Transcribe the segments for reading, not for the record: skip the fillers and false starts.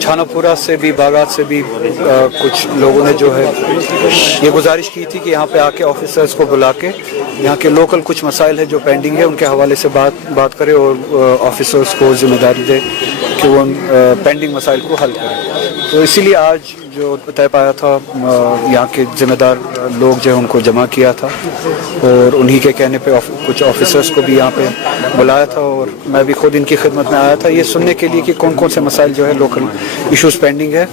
छानापुरा से भी, बागात से भी कुछ लोगों ने जो है ये गुजारिश की थी कि यहाँ पे आके ऑफिसर्स को बुला के यहाँ के लोकल कुछ मसाइल है जो पेंडिंग है उनके हवाले से बात करें और ऑफिसर्स को जिम्मेदारी दे कि वो पेंडिंग मसाइल को हल करें। तो इसीलिए आज जो तय पाया था यहाँ के ज़िम्मेदार लोग जो है उनको जमा किया था और उन्हीं के कहने पे कुछ ऑफिसर्स को भी यहाँ पे बुलाया था और मैं भी खुद इनकी खिदमत में आया था ये सुनने के लिए कि कौन कौन से मसाइल जो है लोकल इश्यूज़ पेंडिंग है।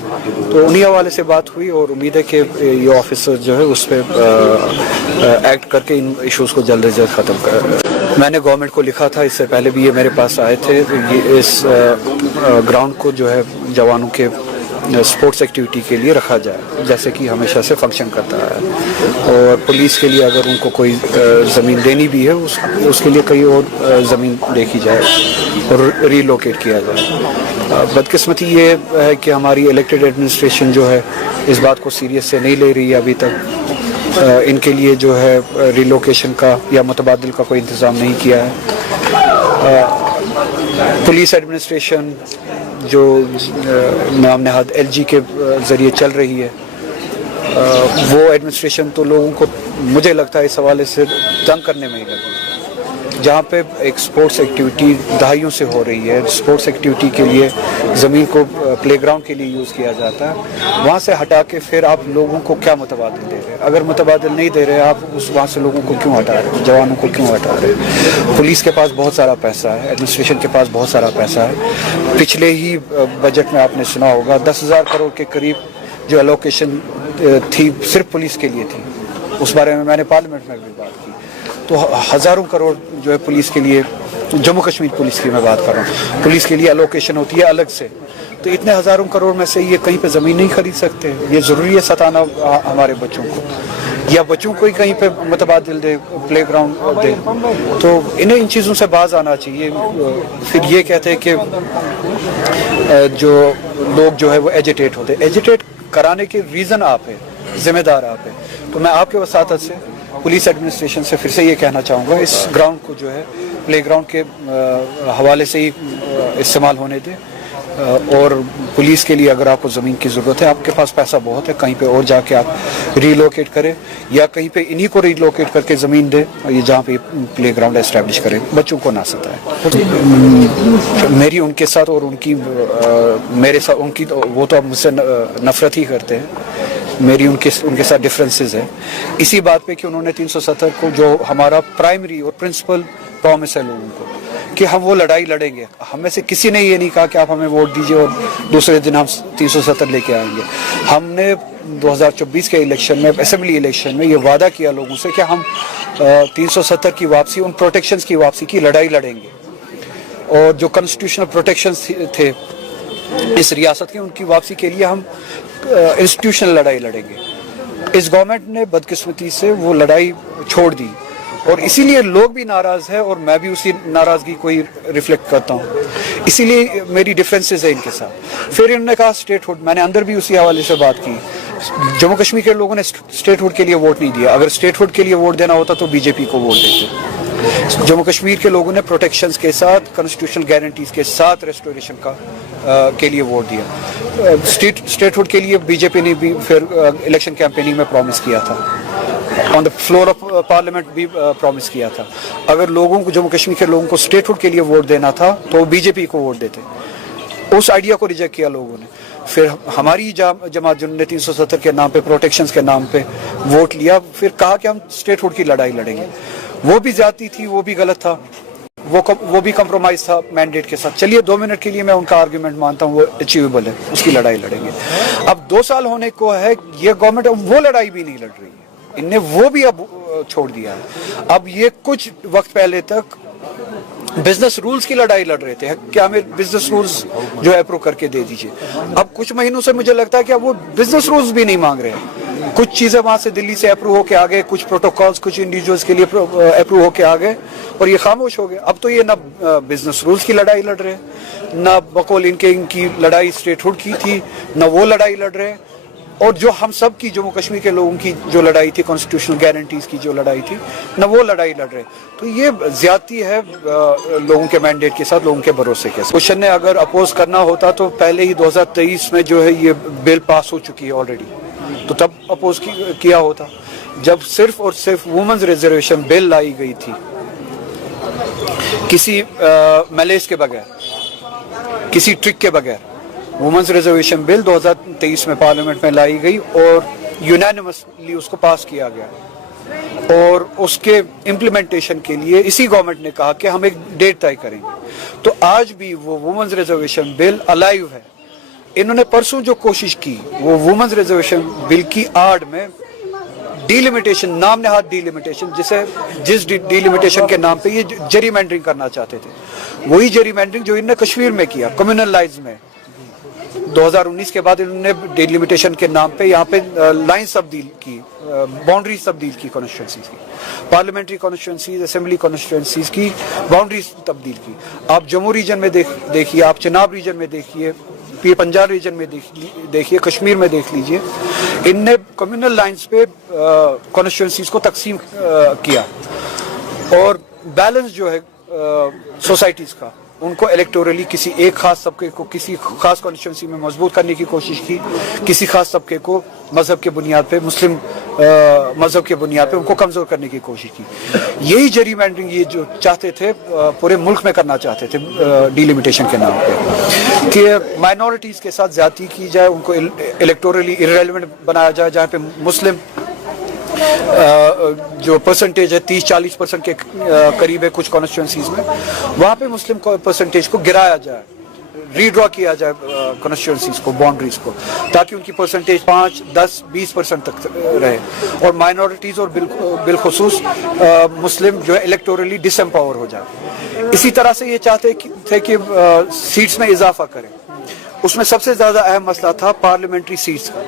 तो उन्हीं हवाले से बात हुई और उम्मीद है कि ये ऑफिसर जो है उस पर एक्ट करके इन इश्यूज़ को जल्द से जल्द ख़त्म कर। मैंने गवर्नमेंट को लिखा था, इससे पहले भी ये मेरे पास आए थे, ये इस ग्राउंड को जो है जवानों के स्पोर्ट्स एक्टिविटी के लिए रखा जाए जैसे कि हमेशा से फंक्शन करता है और पुलिस के लिए अगर उनको कोई ज़मीन देनी भी है उसके लिए कहीं और ज़मीन देखी जाए और रीलोकेट किया जाए। बदकिस्मती ये है कि हमारी इलेक्टेड एडमिनिस्ट्रेशन जो है इस बात को सीरियस से नहीं ले रही है अभी तक। इनके लिए जो है रीलोकेशन का या मुतबादिल का कोई इंतज़ाम नहीं किया है। पुलिस एडमिनिस्ट्रेशन जो नाम नहाद LG के ज़रिए चल रही है वो एडमिनिस्ट्रेशन तो लोगों को मुझे लगता है इस हवाले से तंग करने में ही लगी। जहाँ पे एक स्पोर्ट्स एक्टिविटी दहाइयों से हो रही है, स्पोर्ट्स एक्टिविटी के लिए ज़मीन को प्लेग्राउंड के लिए यूज़ किया जाता है, वहाँ से हटा के फिर आप लोगों को क्या मुतबादिल दे रहे हैं? अगर मुतबादिल नहीं दे रहे आप वहाँ से लोगों को क्यों हटा रहे हैं, जवानों को क्यों हटा रहे हैं? पुलिस के पास बहुत सारा पैसा है, एडमिनिस्ट्रेशन के पास बहुत सारा पैसा है। पिछले ही बजट में आपने सुना होगा 10,000 करोड़ के करीब जो एलोकेशन थी सिर्फ पुलिस के लिए थी, उस बारे में मैंने पार्लियामेंट में भी बात की। तो हज़ारों करोड़ जो है पुलिस के लिए, जम्मू कश्मीर पुलिस की मैं बात कर रहा हूँ, पुलिस के लिए एलोकेशन होती है अलग से। तो इतने हज़ारों करोड़ में से ये कहीं पे ज़मीन नहीं खरीद सकते। ये ज़रूरी है सताना हमारे बच्चों को या बच्चों को ही कहीं पे मुतबादिल दे, प्ले ग्राउंड दे। तो इन्हें इन चीज़ों से बाज आना चाहिए। फिर ये कहते हैं कि जो लोग जो है वो एजिटेट होते, एजिटेट कराने के रीज़न आप है, जिम्मेदार आप है। तो मैं आपके वसातत से पुलिस एडमिनिस्ट्रेशन से फिर से ये कहना चाहूँगा इस ग्राउंड को जो है प्ले ग्राउंड के हवाले से ही इस्तेमाल होने दें और पुलिस के लिए अगर आपको ज़मीन की ज़रूरत है, आपके पास पैसा बहुत है, कहीं पे और जाके आप रीलोकेट करें या कहीं पे इन्हीं को रीलोकेट करके ज़मीन दें ये जहाँ पे प्ले ग्राउंड एस्टैब्लिश करें, बच्चों को ना सताए। मेरी उनके साथ और उनकी मेरे साथ उनकी वो तो अब मुझसे नफ़रत ही करते हैं, मेरी उनके साथ डिफरेंसेस है इसी बात पे कि उन्होंने 370 को जो हमारा प्राइमरी और प्रिंसिपल प्रॉमिस है लोगों को कि हम वो लड़ाई लड़ेंगे। हम में से किसी ने ये नहीं कहा कि आप हमें वोट दीजिए और दूसरे दिन हम 370 लेके आएंगे। हमने 2024 के इलेक्शन में, असेंबली इलेक्शन में ये वादा किया लोगों से कि हम 370 की वापसी, उन प्रोटेक्शंस की वापसी की लड़ाई लड़ेंगे और जो कॉन्स्टिट्यूशनल प्रोटेक्शंस थे इस रियासत की उनकी वापसी के लिए हम इंस्टीट्यूशनल लड़ाई लड़ेंगे। इस गवर्नमेंट ने बदकिस्मती से वो लड़ाई छोड़ दी और इसीलिए लोग भी नाराज़ है और मैं भी उसी नाराज़गी को ही रिफ्लेक्ट करता हूँ। इसीलिए मेरी डिफरेंसेस है इनके साथ। फिर इन्होंने कहा स्टेटहुड, मैंने अंदर भी उसी हवाले से बात की। जम्मू कश्मीर के लोगों ने स्टेटहुड के लिए वोट नहीं दिया। अगर स्टेटहुड के लिए वोट देना होता तो बीजेपी को वोट देते। जम्मू कश्मीर के लोगों ने प्रोटेक्शंस के साथ, कॉन्स्टिट्यूशनल गारंटीज के साथ रेस्टोरेशन का के लिए वोट दिया। स्टेटहुड के लिए बीजेपी ने भी फिर इलेक्शन कैंपेनिंग में प्रॉमिस किया था, on the floor of parliament भी प्रॉमिस किया था। अगर लोगों को, जम्मू कश्मीर के लोगों को स्टेटहुड के लिए वोट देना था तो बीजेपी को वोट देते। उस आइडिया को रिजेक्ट किया लोगों ने। फिर हमारी जमात जिन्होंने 370 के नाम पे, प्रोटेक्शंस के नाम पे वोट लिया, फिर कहा कि हम स्टेटहुड की लड़ाई लड़ेंगे। वो भी जाती थी, वो भी गलत था, वो भी कंप्रोमाइज था मैंडेट के साथ। चलिए 2 मिनट के लिए मैं उनका आर्गुमेंट मानता हूँ, वो अचीवेबल है, उसकी लड़ाई लड़ेंगे। अब 2 साल होने को है, ये गवर्नमेंट वो लड़ाई भी नहीं लड़ रही है, इनने वो भी अब छोड़ दिया है। अब ये कुछ वक्त पहले तक बिजनेस रूल्स की लड़ाई लड़ रहे थे कि हमें बिजनेस रूल्स जो अप्रूव करके दे दीजिए। अब कुछ महीनों से मुझे लगता है कि अब वो बिजनेस रूल्स भी नहीं मांग रहे हैं। कुछ चीज़ें वहाँ से दिल्ली से अप्रूव होके आ गए, कुछ प्रोटोकॉल्स कुछ इंडिविजुअल्स के लिए अप्रूव होके आ गए और ये खामोश हो गए। अब तो ये ना बिजनेस रूल्स की लड़ाई लड़ रहे हैं, ना बकौल इनकी लड़ाई स्टेटहुड की थी, ना वो लड़ाई लड़ रहे हैं। اور جو ہم سب کی جموں کشمیر کے لوگوں کی جو لڑائی تھی کانسٹیٹیوشنل گارنٹیز کی جو لڑائی تھی نہ وہ لڑائی لڑ رہے. تو یہ زیادتی ہے لوگوں کے مینڈیٹ کے ساتھ, لوگوں کے بھروسے کے ساتھ. کوشچن نے اگر اپوز کرنا ہوتا تو پہلے ہی 2023 میں جو ہے یہ بل پاس ہو چکی ہے آلریڈی, تو تب اپوز کیا ہوتا. جب صرف اور صرف وومنز ریزرویشن بل لائی گئی تھی کسی میلیس کے بغیر, کسی ٹرک کے بغیر, وومنز ریزرویشن بل 2023 میں پارلیمنٹ میں لائی گئی اور یونینیمسلی اس کو پاس کیا گیا, اور اس کے امپلیمنٹیشن کے لیے اسی گورنمنٹ نے کہا کہ ہم ایک ڈیٹ طے کریں گے. تو آج بھی وہ وومنز ریزرویشن بل الائیو ہے. انہوں نے پرسوں جو کوشش کی وہ وومنز ریزرویشن بل کی آڑ میں ڈیلیمیٹیشن, نام نہاد ڈیلیمیٹیشن, جس ڈیلیمیٹیشن کے نام پہ یہ جری مینڈرنگ کرنا چاہتے تھے, وہی جری مینڈرنگ جو انہوں نے کشمیر میں کیا کمیونل لائنز میں. 2019 کے بعد انہوں نے ڈیلیمیٹیشن کے نام پہ یہاں پہ لائنز تبدیل کی, باؤنڈریز تبدیل کی کانسٹیٹوئنسیز کی, پارلیمنٹری کانسٹیٹوئنسیز, اسمبلی کانسٹیٹوئنسیز کی باؤنڈریز تبدیل کی. آپ جموں ریجن میں دیکھیے, آپ چناب ریجن میں دیکھیے, پنجاب ریجن میں دیکھیے, کشمیر میں دیکھ لیجئے, ان نے کمیونل لائنز پہ کانسٹیٹوئنسیز کو تقسیم کیا, اور بیلنس جو ہے سوسائٹیز کا ان کو الیکٹورلی کسی ایک خاص طبقے کو کسی خاص کانسٹیٹوئنسی میں مضبوط کرنے کی کوشش کی, کسی خاص طبقے کو مذہب کے بنیاد پہ, مسلم مذہب کے بنیاد پہ ان کو کمزور کرنے کی کوشش کی. یہی جری مینڈرنگ یہ جو چاہتے تھے پورے ملک میں کرنا چاہتے تھے ڈیلیمیٹیشن کے نام پہ, کہ مائنورٹیز کے ساتھ زیادتی کی جائے, ان کو الیکٹورلی ارریلیونٹ بنایا جائے, جہاں پہ مسلم جو پرسنٹیج ہے 30-40% کے قریب ہے کچھ کانسٹیٹوئنسیز میں, وہاں پہ مسلم پرسنٹیج کو گرایا جائے, ری ڈرا کیا جائے کانسٹیٹوئنسیز کو, باؤنڈریز کو, تاکہ ان کی پرسنٹیج 5-10-20% تک رہے, اور مائنورٹیز اور بالخصوص مسلم جو ہے الیکٹورلی ڈس امپاور ہو جائے. اسی طرح سے یہ چاہتے تھے کہ سیٹس میں اضافہ کریں. اس میں سب سے زیادہ اہم مسئلہ تھا پارلیمنٹری سیٹس کا,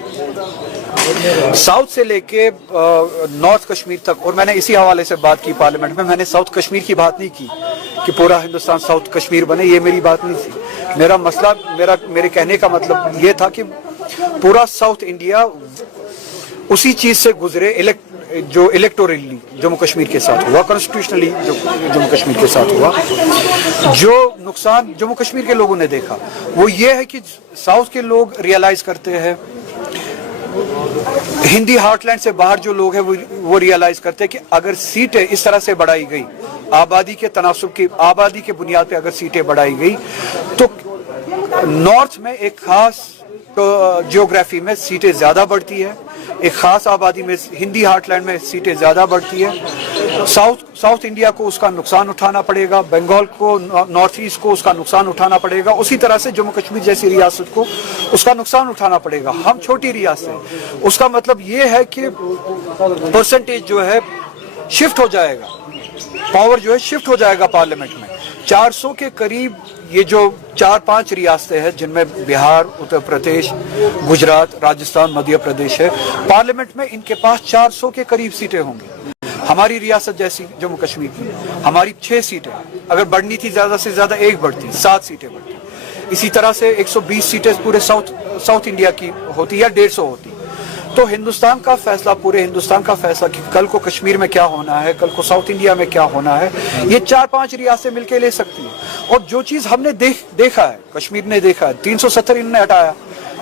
ساؤتھ سے لے کے نارتھ کشمیر تک. اور میں نے اسی حوالے سے بات کی پارلیمنٹ میں, میں نے ساؤتھ کشمیر کی بات نہیں کی کہ پورا ہندوستان ساؤتھ کشمیر بنے, یہ میری بات نہیں تھی. میرا مسئلہ, میرے کہنے کا مطلب یہ تھا کہ پورا ساؤتھ انڈیا اسی چیز سے گزرے جو الیکٹورلی جموں کشمیر کے ساتھ ہوا, کانسٹیٹیوشنلی جو جموں کشمیر کے ساتھ ہوا. جو نقصان جموں کشمیر کے لوگوں نے دیکھا وہ یہ ہے کہ ساؤتھ کے لوگ ریئلائز کرتے ہیں, ہندی ہارٹ لینڈ سے باہر جو لوگ ہیں وہ ریئلائز کرتے ہیں کہ اگر سیٹیں اس طرح سے بڑھائی گئی, آبادی کے تناسب کی, آبادی کے بنیاد پہ اگر سیٹیں بڑھائی گئی, تو نارتھ میں ایک خاص جیوگرافی میں سیٹیں زیادہ بڑھتی ہے, ایک خاص آبادی میں ہندی ہارٹ لینڈ میں سیٹیں زیادہ بڑھتی ہے. ساؤتھ انڈیا کو اس کا نقصان اٹھانا پڑے گا, بنگال کو, نارتھ ایسٹ کو اس کا نقصان اٹھانا پڑے گا, اسی طرح سے جموں کشمیر جیسی ریاست کو اس کا نقصان اٹھانا پڑے گا. ہم چھوٹی ریاست ہیں, اس کا مطلب یہ ہے کہ پرسنٹیج جو ہے شفٹ ہو جائے گا, پاور جو ہے شفٹ ہو جائے گا پارلیمنٹ میں. 400 کے قریب یہ جو 4-5 ریاستیں ہیں جن میں بہار, اتر پردیش, گجرات, راجستھان, مدھیہ پردیش ہے, پارلیمنٹ میں ان کے پاس 400 کے قریب سیٹیں ہوں گی. ہماری ریاست جیسی جموں کشمیر کی ہماری 6 سیٹیں, اگر بڑھنی تھی زیادہ سے زیادہ 1 بڑھتی, 7 سیٹیں بڑھتی. اسی طرح سے 120 سیٹیں پورے ساؤتھ انڈیا کی ہوتی یا 150 ہوتی. تو ہندوستان کا فیصلہ, پورے ہندوستان کا فیصلہ کہ کل کو کشمیر میں کیا ہونا ہے, کل کو ساؤتھ انڈیا میں کیا ہونا ہے, یہ 4-5 ریاستیں مل کے لے سکتی ہیں. اور جو چیز ہم نے دیکھا ہے, کشمیر نے دیکھا ہے, 370 انہوں نے ہٹایا,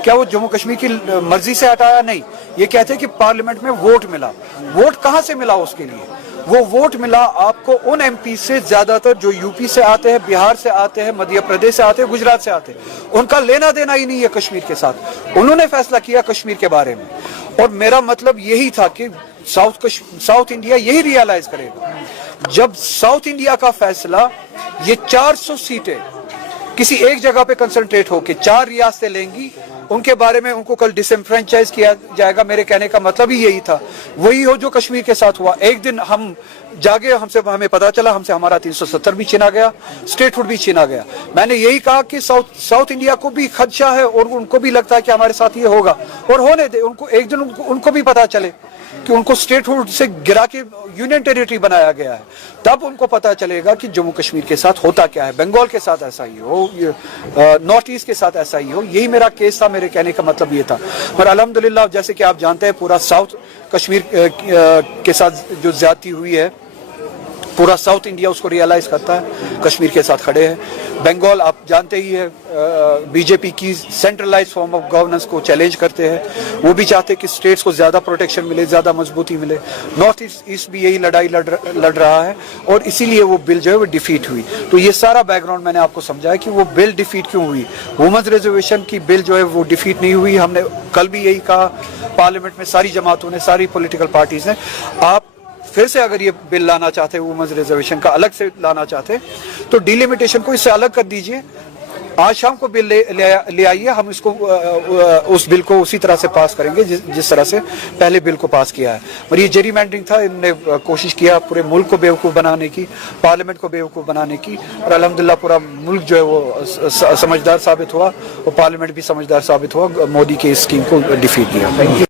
کیا وہ جموں کشمیر کی مرضی سے ہٹایا؟ نہیں. یہ کہتے ہیں کہ پارلیمنٹ میں ووٹ ملا. ووٹ کہاں سے ملا اس کے لیے؟ وہ ووٹ ملا آپ کو ان ایم پی سے, زیادہ تر جو یو پی سے آتے ہیں, بہار سے آتے ہیں, مدھیہ پردیش سے آتے ہیں, گجرات سے آتے ہیں. ان کا لینا دینا ہی نہیں ہے کشمیر کے ساتھ. انہوں نے فیصلہ کیا کشمیر کے بارے میں, اور میرا مطلب یہی تھا کہ ساؤتھ انڈیا یہی ریئلائز کرے گا. جب ساؤتھ انڈیا کا فیصلہ یہ 400 سیٹیں کسی ایک جگہ پہ کنسنٹریٹ ہو کے 4 ریاستیں لیں گی, ان کے بارے میں ان کو کل ڈسنفرینچائز کیا جائے گا. میرے کہنے کا مطلب ہی یہی تھا, وہی ہو جو کشمیر کے ساتھ ہوا. ایک دن ہم जागे हमसे हमें पता चला हमसे हमारा 370 भी छीना गया, स्टेट फूड भी छीना गया। मैंने यही कहा कि साउथ इंडिया को भी खदशा है और उनको भी लगता है कि हमारे साथ ये होगा, और होने दे, उनको एक दिन उनको भी पता चले कि उनको स्टेट फूड से गिरा के यूनियन टेरिटरी बनाया गया है, तब उनको पता चलेगा कि जम्मू कश्मीर के साथ होता क्या है, बंगाल के साथ ऐसा ही हो, नॉर्थ ईस्ट के साथ ऐसा ही हो। यही मेरा केस था, मेरे कहने का मतलब ये था। और अल्हम्दुलिल्लाह जैसे कि आप जानते हैं पूरा साउथ कश्मीर के साथ जो ज्यादती हुई है, पूरा साउथ इंडिया उसको रियलाइज करता है, कश्मीर के साथ खड़े हैं। बंगाल आप जानते ही है बीजेपी की सेंट्रलाइज फॉर्म ऑफ गवर्नेंस को चैलेंज करते हैं, वो भी चाहते हैं कि स्टेट्स को ज़्यादा प्रोटेक्शन मिले, ज़्यादा मजबूती मिले। नॉर्थ ईस्ट भी यही लड़ाई लड़ रहा है और इसीलिए वो बिल जो है वो डिफीट हुई। तो ये सारा बैकग्राउंड मैंने आपको समझाया कि वो बिल डिफीट क्यों हुई। वुमेन्स रिजर्वेशन की बिल जो है वो डिफीट नहीं हुई। हमने कल भी यही कहा पार्लियामेंट में, सारी जमातों ने, सारी पॉलिटिकल पार्टीज ने, आप फिर से अगर ये बिल लाना चाहते हैं, वुमेन्स रिजर्वेशन का अलग से लाना चाहते हैं, तो डिलिमिटेशन को इससे अलग कर दीजिए। आज शाम को बिल ले आइए, हम इसको उस बिल को उसी तरह से पास करेंगे जिस तरह से पहले बिल को पास किया है। और ये जेरीमैंडरिंग था, इन्होंने कोशिश किया पूरे मुल्क को बेवकूफ़ बनाने की, पार्लियामेंट को बेवकूफ़ बनाने की, और अल्हम्दुलिल्लाह पूरा मुल्क जो है वो समझदार साबित हुआ और पार्लियामेंट भी समझदार साबित हुआ, मोदी की इस स्कीम को डिफीट किया।